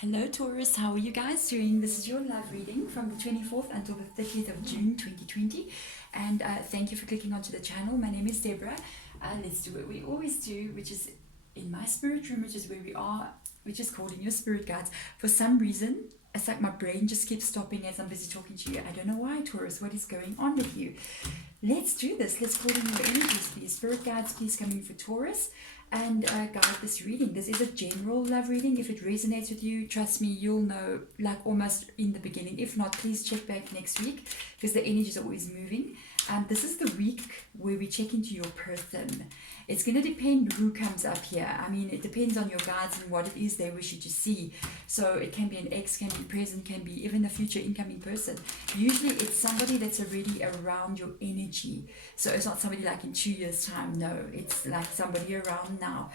Hello Taurus, how are you guys doing? This is your love reading from the 24th until the 30th of June 2020, and thank you for clicking onto the channel. My name is Deborah. Let's do what we always do, which is in my spirit room, which is where we are, which is called in your spirit guides. For some reason, it's like my brain just keeps stopping as I'm busy talking to you. I don't know why, Taurus. What is going on with you? Let's do this. Let's call in your energies, please. Spirit guides, please come in for Taurus and guide this reading. This is a general love reading. If it resonates with you, trust me, you'll know like almost in the beginning. If not, please check back next week because the energies are always moving. This is the week where we check into your person. It's going to depend who comes up here. I mean, it depends on your guides and what it is they wish you to see. So it can be an ex, can be present, can be even a future incoming person. Usually it's somebody that's already around your energy. So it's not somebody like in 2 years time. No, it's like somebody around now.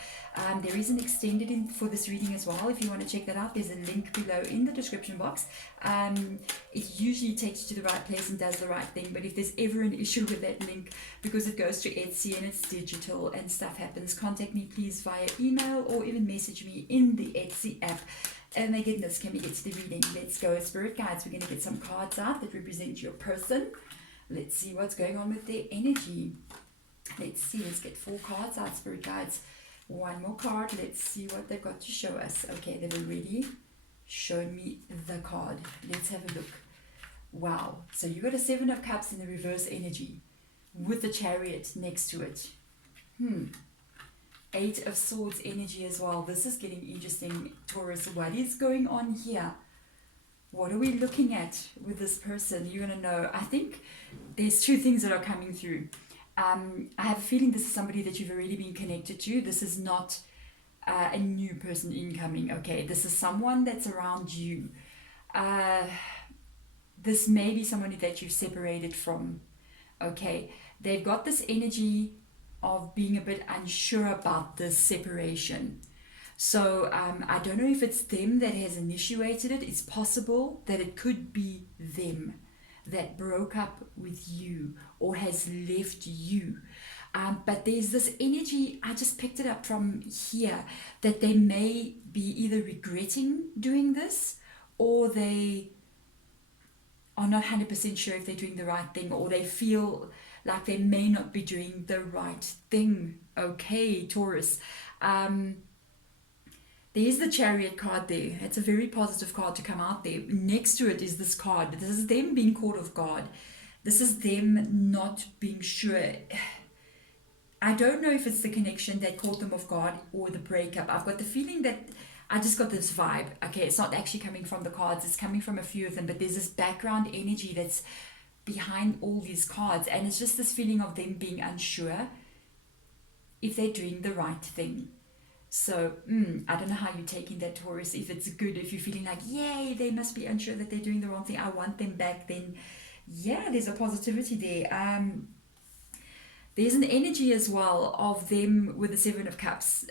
There is an extended in for this reading as well. If you want to check that out, there's a link below in the description box. It usually takes you to the right place and does the right thing. But if there's ever an issue with that link, because it goes to Etsy and it's digital and stuff happens, contact me please via email or even message me in the Etsy app. Oh my goodness, can we get to the reading? Let's go, spirit guides. We're going to get some cards out that represent your person. Let's see what's going on with their energy. Let's see, let's get 4 cards out, spirit guides. One more card. Let's see what they've got to show us. Okay, they've already shown me the card. Let's have a look. Wow, so you got a 7 of Cups in the reverse energy with the Chariot next to it. 8 of Swords energy as well. This is getting interesting, Taurus. What is going on here? What are we looking at with this person? You're going to know. I think there's 2 things that are coming through. I have a feeling this is somebody that you've already been connected to. This is not a new person incoming. Okay, this is someone that's around you. This may be somebody that you've separated from. Okay, they've got this energy of being a bit unsure about this separation. So I don't know if it's them that has initiated it. It's possible that it could be them that broke up with you or has left you. But there's this energy, I just picked it up from here, that they may be either regretting doing this or they are not 100% sure if they're doing the right thing, or they feel like they may not be doing the right thing. Okay, Taurus. There's the Chariot card there. It's a very positive card to come out there. Next to it is this card. This is them being caught off guard. This is them not being sure. I don't know if it's the connection that caught them off guard or the breakup. I've got the feeling that I just got this vibe. Okay, it's not actually coming from the cards. It's coming from a few of them. But there's this background energy that's behind all these cards. And it's just this feeling of them being unsure if they're doing the right thing. So, I don't know how you're taking that, Taurus. If it's good, if you're feeling like, yay, they must be unsure that they're doing the wrong thing, I want them back, then yeah, there's a positivity there. There's an energy as well of them with the 7 of Cups.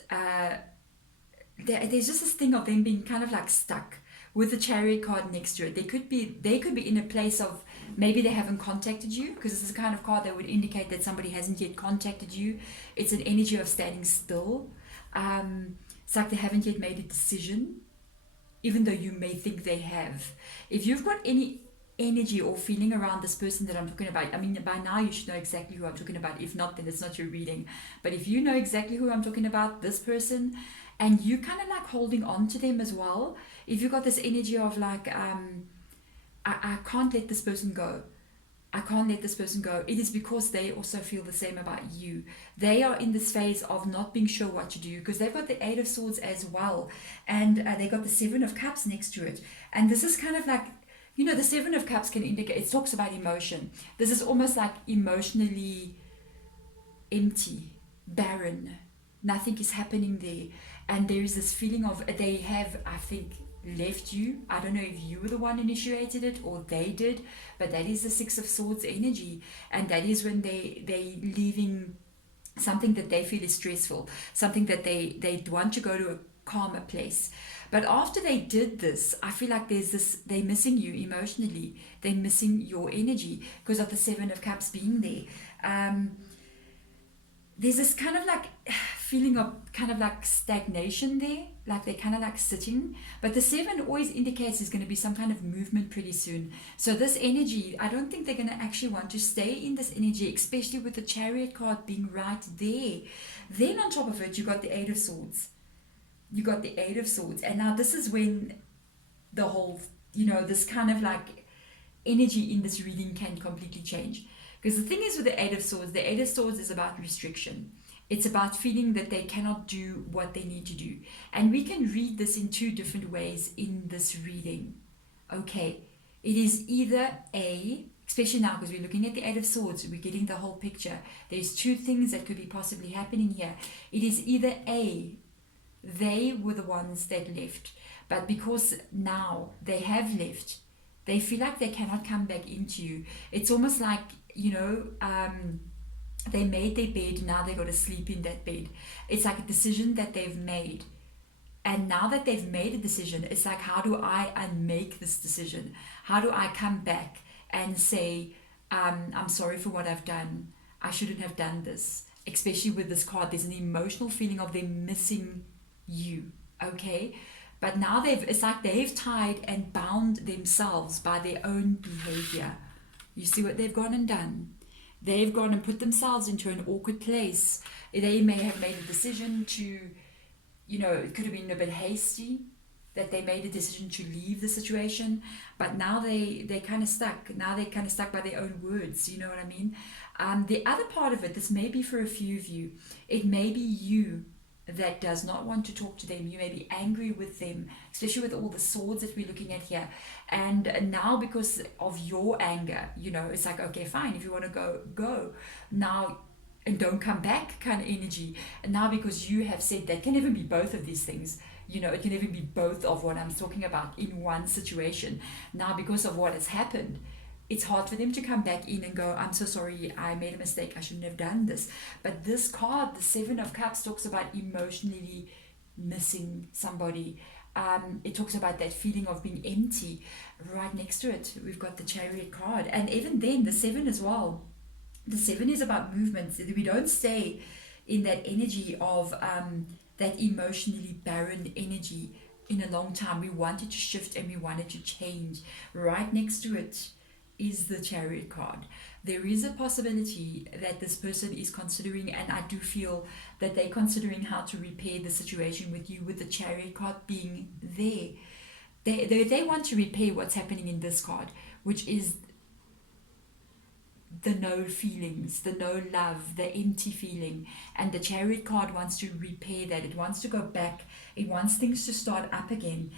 There's just this thing of them being kind of like stuck with the Chariot card next to it. They could be in a place of maybe they haven't contacted you, because this is the kind of card that would indicate that somebody hasn't yet contacted you. It's an energy of standing still. It's like they haven't yet made a decision, even though you may think they have. If you've got any energy or feeling around this person that I'm talking about, I mean, by now you should know exactly who I'm talking about. If not, then it's not your reading. But if you know exactly who I'm talking about, this person, and you kind of like holding on to them as well, if you've got this energy of like, I can't let this person go. I can't let this person go. It is because they also feel the same about you. They are in this phase of not being sure what to do, because they've got the 8 of Swords as well. And they got the 7 of Cups next to it. And this is kind of like, you know, the 7 of Cups can indicate, it talks about emotion. This is almost like emotionally empty, barren. Nothing is happening there. And there is this feeling of they have, I think, left you. I don't know if you were the one initiated it or they did, but that is the 6 of Swords energy, and that is when they leaving something that they feel is stressful, something that they want to go to a calmer place. But after they did this, I feel like there's this, they're missing you emotionally, they're missing your energy because of the 7 of Cups being there. There's this kind of like feeling of kind of like stagnation there, like they're kind of like sitting. But the 7 always indicates there's going to be some kind of movement pretty soon. So this energy, I don't think they're going to actually want to stay in this energy, especially with the Chariot card being right there. Then on top of it, you got the 8 of Swords. You got the 8 of Swords. And now this is when the whole, this kind of like energy in this reading can completely change. Because the thing is with the 8 of Swords, the 8 of Swords is about restriction. It's about feeling that they cannot do what they need to do. And we can read this in 2 different ways in this reading. Okay, it is either A, especially now because we're looking at the 8 of Swords, we're getting the whole picture. There's 2 things that could be possibly happening here. It is either A, they were the ones that left, but because now they have left, they feel like they cannot come back into you. It's almost like, they made their bed, now they got to sleep in that bed. It's like a decision that they've made. And now that they've made a decision, it's like, how do I unmake this decision? How do I come back and say, I'm sorry for what I've done. I shouldn't have done this. Especially with this card, there's an emotional feeling of them missing you, okay? But now it's like they've tied and bound themselves by their own behavior. You see what they've gone and done? They've gone and put themselves into an awkward place. They may have made a decision to, it could have been a bit hasty, that they made a decision to leave the situation, but now they're kind of stuck. Now they're kind of stuck by their own words, you know what I mean? The other part of it, this may be for a few of you, it may be you that does not want to talk to them. You may be angry with them, especially with all the swords that we're looking at here. And now because of your anger, it's like, okay, fine, if you want to go now and don't come back kind of energy. And now because you have said that can never be both of these things, it can never be both of what I'm talking about in one situation. Now because of what has happened, it's hard for them to come back in and go, I'm so sorry, I made a mistake, I shouldn't have done this. But this card, the 7 of Cups, talks about emotionally missing somebody. It talks about that feeling of being empty. Right next to it, we've got the Chariot card. And even then, the 7 as well. The 7 is about movement. We don't stay in that energy of that emotionally barren energy in a long time. We want it to shift and we want it to change. Right next to it is the Chariot card. There is a possibility that this person is considering, and I do feel that they're considering how to repair the situation with you, with the Chariot card being there. They want to repair what's happening in this card, which is the no feelings, the no love, the empty feeling. And the Chariot card wants to repair that. It wants to go back. It wants things to start up again.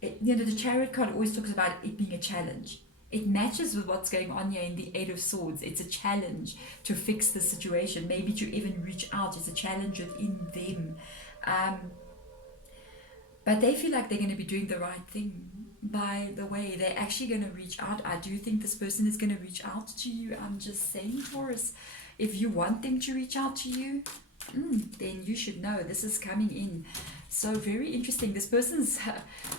The Chariot card always talks about it being a challenge. It matches with what's going on here in the 8 of Swords. It's a challenge to fix the situation, maybe to even reach out. It's a challenge within them. But they feel like they're going to be doing the right thing. By the way, they're actually going to reach out. I do think this person is going to reach out to you. I'm just saying, Taurus, if you want them to reach out to you, then you should know this is coming in. So very interesting. This person's,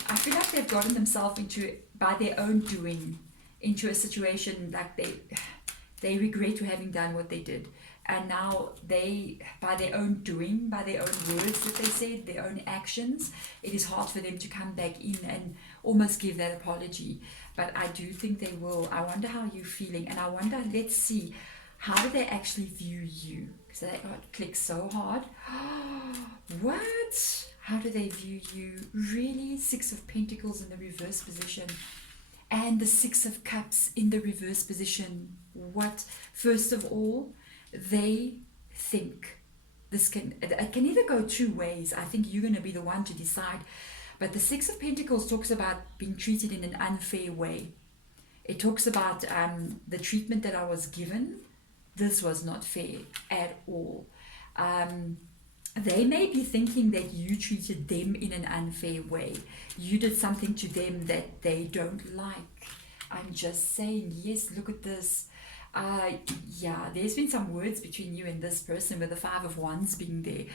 I feel like they've gotten themselves into, by their own doing, into a situation like they regret to having done what they did. And now they, by their own doing, by their own words that they said, their own actions, it is hard for them to come back in and almost give that apology. But I do think they will. I wonder how you're feeling. And I wonder, let's see, how do they actually view you? So that clicks so hard. What? How do they view you? Really? 6 of Pentacles in the reverse position. And the 6 of Cups in the reverse position. What? First of all, they think it can either go 2 ways. I think you're going to be the one to decide. But the 6 of Pentacles talks about being treated in an unfair way. It talks about the treatment that I was given. This was not fair at all. They may be thinking that you treated them in an unfair way. You did something to them that they don't like. I'm just saying, yes, look at this. Yeah, there's been some words between you and this person with the 5 of Wands being there.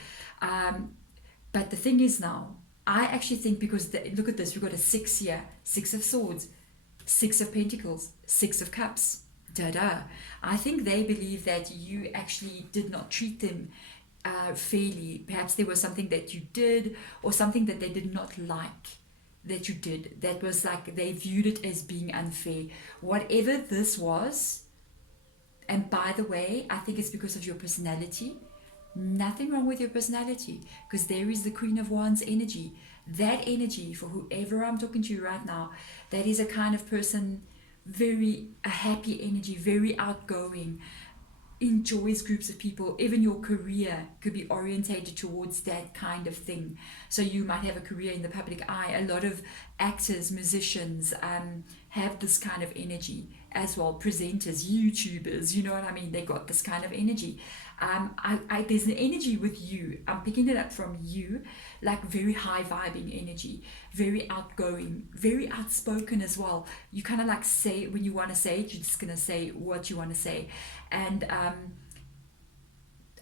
But the thing is now, I actually think because, look at this, we've got a 6 here, 6 of Swords, 6 of Pentacles, 6 of Cups. I think they believe that you actually did not treat them fairly. Perhaps there was something that you did or something that they did not like that you did, that was like they viewed it as being unfair. Whatever this was, and by the way, I think it's because of your personality. Nothing wrong with your personality, because there is the Queen of Wands energy. That energy, for whoever I'm talking to right now, that is a kind of person, very a happy energy, very outgoing, enjoys groups of people. Even your career could be orientated towards that kind of thing. So you might have a career in the public eye. A lot of actors, musicians have this kind of energy as well. Presenters, YouTubers, you know what I mean? They got this kind of energy. There's an energy with you. I'm picking it up from you, like very high vibing energy, very outgoing, very outspoken as well. You kind of like say when you want to say it, you're just gonna say what you want to say. And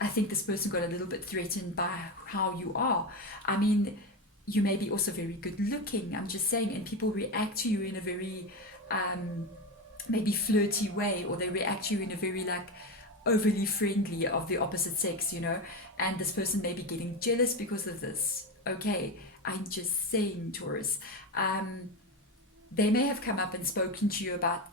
I think this person got a little bit threatened by how you are. I mean, you may be also very good looking, I'm just saying, and people react to you in a very maybe flirty way, or they react to you in a very like overly friendly of the opposite sex, you know, and this person may be getting jealous because of this. Okay, I'm just saying, Taurus. They may have come up and spoken to you about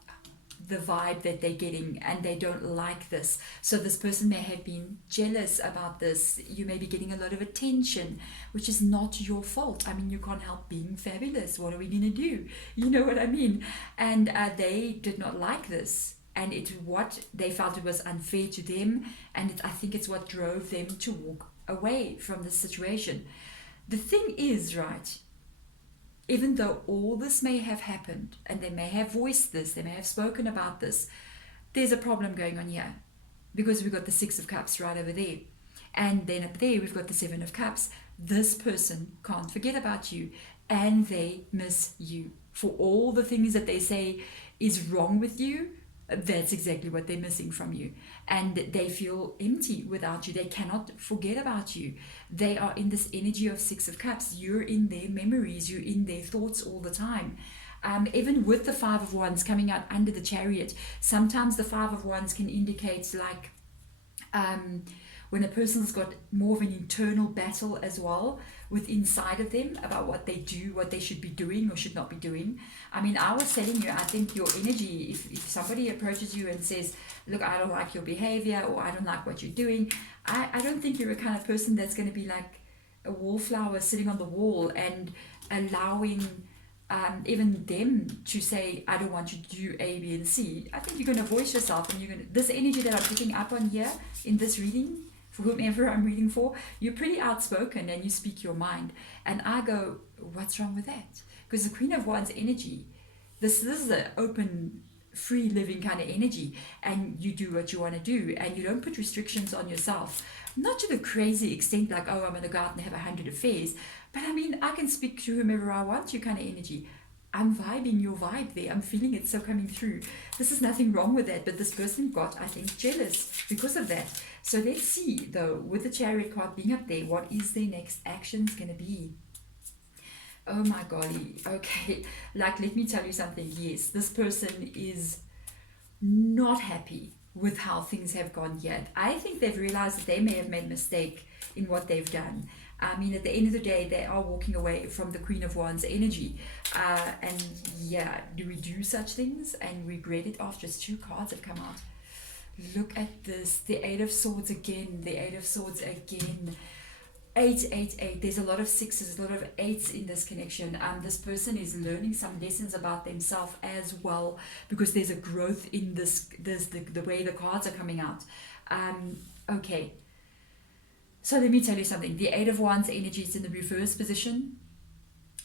the vibe that they're getting, and they don't like this. So this person may have been jealous about this. You may be getting a lot of attention, which is not your fault. I mean, you can't help being fabulous. What are we going to do? You know what I mean? And they did not like this. And what they felt it was unfair to them, and I think it's what drove them to walk away from the situation. The thing is, right, even though all this may have happened, and they may have voiced this, they may have spoken about this, there's a problem going on here, because we've got the Six of Cups right over there, and then up there we've got the Seven of Cups. This person can't forget about you, and they miss you for all the things that they say is wrong with you. That's exactly what they're missing from you, and they feel empty without you. They cannot forget about you. They are in this energy of Six of Cups. You're in their memories, you're in their thoughts all the time. Even with the Five of Wands coming out under the Chariot, sometimes the Five of Wands can indicate like when a person's got more of an internal battle as well with inside of them about what they do, what they should be doing or should not be doing. I mean, I was telling you, I think your energy, if somebody approaches you and says, look, I don't like your behavior, or I don't like what you're doing, I don't think you're a kind of person that's going to be like a wallflower sitting on the wall and allowing even them to say, I don't want you to do A, B, and C. I think you're going to voice yourself, and you're going to, this energy that I'm picking up on here in this reading, for whomever I'm reading for, you're pretty outspoken and you speak your mind. And I go, what's wrong with that? Because the Queen of Wands energy, this is an open, free living kind of energy, and you do what you want to do, and you don't put restrictions on yourself. Not to the crazy extent like, oh, I'm going to go out and have 100 affairs, but I mean, I can speak to whomever I want to kind of energy. I'm vibing your vibe there. I'm feeling it so coming through. This is nothing wrong with that, but this person got, I think, jealous because of that. So let's see, though, with the Chariot card being up there, what is their next actions going to be? Oh my golly. Okay, like, let me tell you something. Yes, this person is not happy with how things have gone yet. I think they've realized that they may have made a mistake in what they've done. I mean, at the end of the day, they are walking away from the Queen of Wands energy. And yeah, do we do such things and regret it after just 2 cards have come out? Look at this. The Eight of Swords again. The Eight of Swords again. 8, 8, 8. There's a lot of 6s, a lot of 8s in this connection. This person is learning some lessons about themselves as well, because there's a growth in the way the cards are coming out. Okay. So let me tell you something. The Eight of Wands energy is in the reverse position.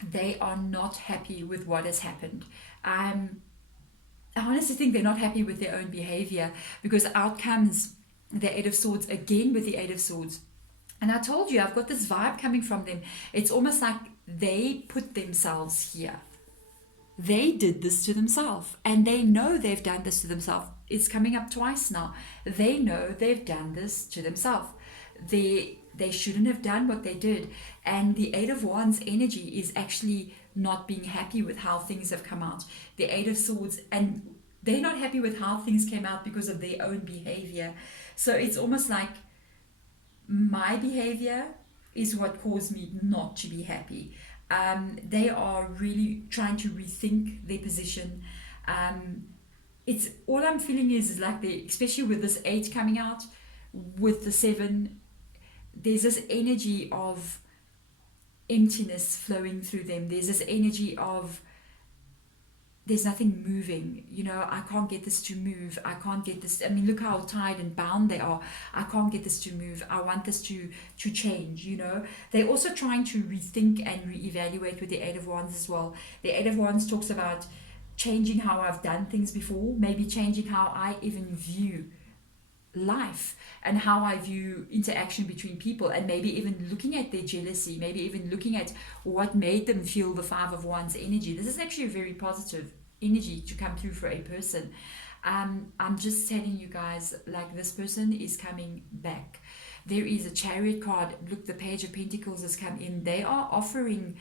They are not happy with what has happened. I honestly think they're not happy with their own behavior, because out comes the Eight of Swords again with the Eight of Swords. And I told you, I've got this vibe coming from them. It's almost like they put themselves here. They did this to themselves, and they know they've done this to themselves. It's coming up twice now. They know they've done this to themselves. They shouldn't have done what they did. And the Eight of Wands energy is actually not being happy with how things have come out. The Eight of Swords, and they're not happy with how things came out because of their own behavior. So it's almost like my behavior is what caused me not to be happy. They are really trying to rethink their position. It's all I'm feeling is like especially with this 8 coming out, with the 7, there's this energy of emptiness flowing through them. There's this energy of there's nothing moving. I can't get this to move. I can't get this. I mean, look how tied and bound they are. I can't get this to move. I want this to change. They're also trying to rethink and reevaluate with the 8 of Wands as well. The 8 of Wands talks about changing how I've done things before, maybe changing how I even view life and how I view interaction between people, and maybe even looking at their jealousy, maybe even looking at what made them feel the 5 of Wands energy. This is actually a very positive energy to come through for a person. I'm just telling you guys, like, this person is coming back. There is a Chariot card. Look, the Page of Pentacles has come in. They are offering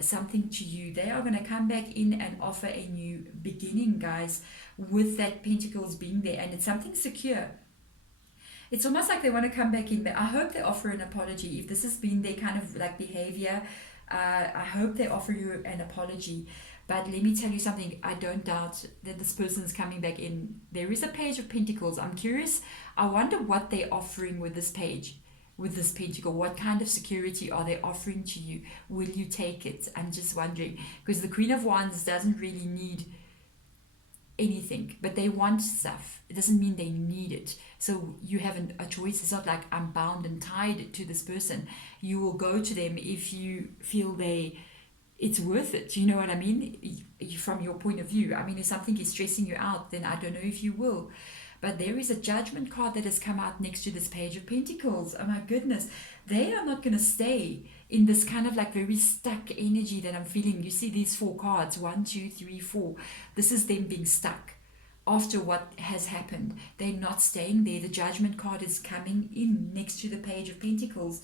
something to you. They are going to come back in and offer a new beginning, guys, with that Pentacles being there, and it's something secure. It's almost like they want to come back in, but I hope they offer an apology. If this has been their kind of like behavior, I hope they offer you an apology. But let me tell you something, I don't doubt that this person is coming back in. There is a Page of Pentacles. I'm curious. I wonder what they're offering with this page, with this pentacle. What kind of security are they offering to you? Will you take it? I'm just wondering, because the Queen of Wands doesn't really need anything, but they want stuff. It doesn't mean they need it. So you have a choice. It's not like I'm bound and tied to this person. You will go to them if you feel it's worth it. You know what I mean? From your point of view. I mean, if something is stressing you out, then I don't know if you will. But there is a Judgment card that has come out next to this Page of Pentacles. Oh my goodness. They are not going to stay in this kind of like very stuck energy that I'm feeling. You see these 4 cards, 1, 2, 3, 4. This is them being stuck after what has happened. They're not staying there. The Judgment card is coming in next to the Page of Pentacles.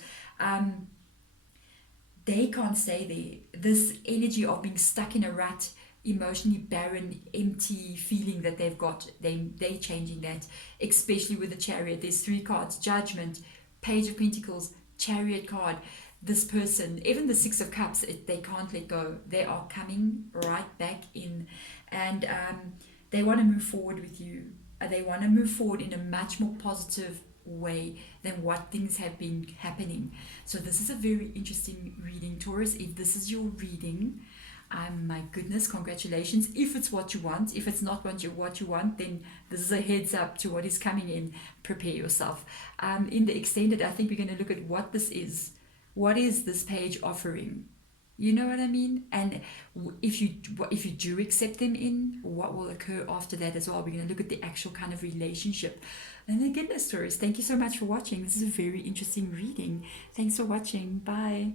They can't stay there. This energy of being stuck in a rut, emotionally barren, empty feeling that they've got, they're changing that, especially with the Chariot. There's 3 cards: Judgment, Page of Pentacles, Chariot card. This person, even the 6 of Cups, they can't let go. They are coming right back in, and they want to move forward with you. They want to move forward in a much more positive way than what things have been happening. So this is a very interesting reading, Taurus. If this is your reading, my goodness, congratulations. If it's what you want. If it's not what you want, then this is a heads up to what is coming in. Prepare yourself. In the extended, I think we're going to look at what this is. What is this page offering? You know what I mean? And if you do accept them in, what will occur after that as well? We're going to look at the actual kind of relationship. And then goodness, Taurus, thank you so much for watching. This is a very interesting reading. Thanks for watching. Bye.